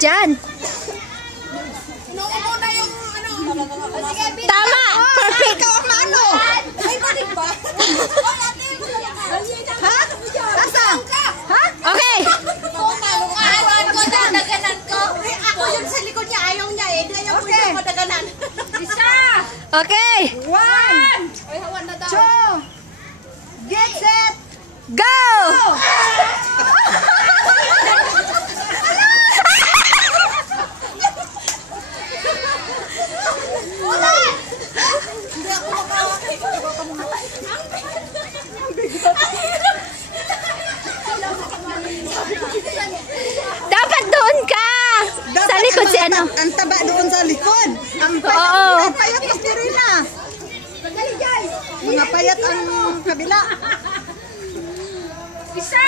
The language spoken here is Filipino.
dyan. Tama! Perfect! Ikaw ang ano? Ay, bakit ba? Ha? Nasaan? Ha? Okay! Awan ko, daganan ko. Ako yung sa likod niya, ayaw niya eh. Ayaw ko yung madaganan. Isa! Okay! 1, 2, get set, Go! Dapat doon ka! Sa likod si ano? Ang taba doon sa likod. Ang Oo. payat mas rin na. Mga payat ang kabila. Isa!